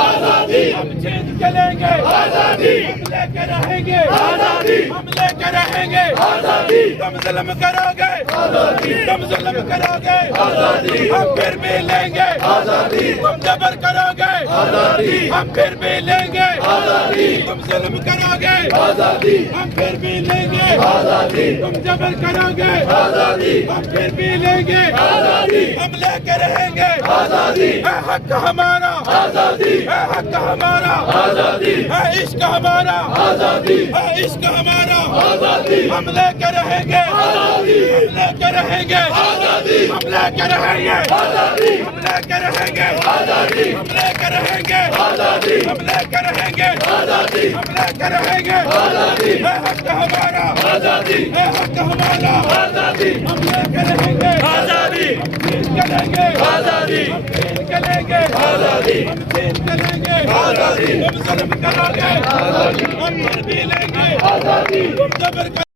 آزادی ہم جیت کے لیں گے آزادی ہم لے کے رہیں گے آزادی ہم لے کے رہیں گے آزادی تم ظلم کرو گے آزادی تم ظلم کرو گے آزادی ہم پھر بھی لیں گے آزادی تم جبر کرو گے آزادی ہم پھر بھی لیں گے آزادی تم ظلم کرو گے آزادی ہم پھر بھی لیں گے آزادی تم جبر کرو گے آزادی ہم پھر بھی لیں گے آزادی ہم لے کے رہیں گے آزادی ہے حق ہمارا آزادی ہے حق ہمارا آزادی ہے عشق ہمارا آزادی ہے عشق ہمارا آزادی ہم لے کے رہیں گے آزادی ہم لے کے رہیں گے آزادی ہم لے کے رہیں گے آزادی ہم لے کے رہیں گے آزادی ہم لے کے رہیں گے آزادی ہم لے کے رہیں گے آزادی ہم لے کے رہیں گے آزادی ہے حق ہمارا آزادی ہے حق ہمارا آزادی ہم لے کے رہیں گے آزادی ہم جیت کے لیں گے آزادی ہم جیت کے لیں گے آزادی ہم جیت کے لیں گے آزادی تم ظلم کرو گے آزادی ہم پھر بھی لیں گے آزادی تم جبر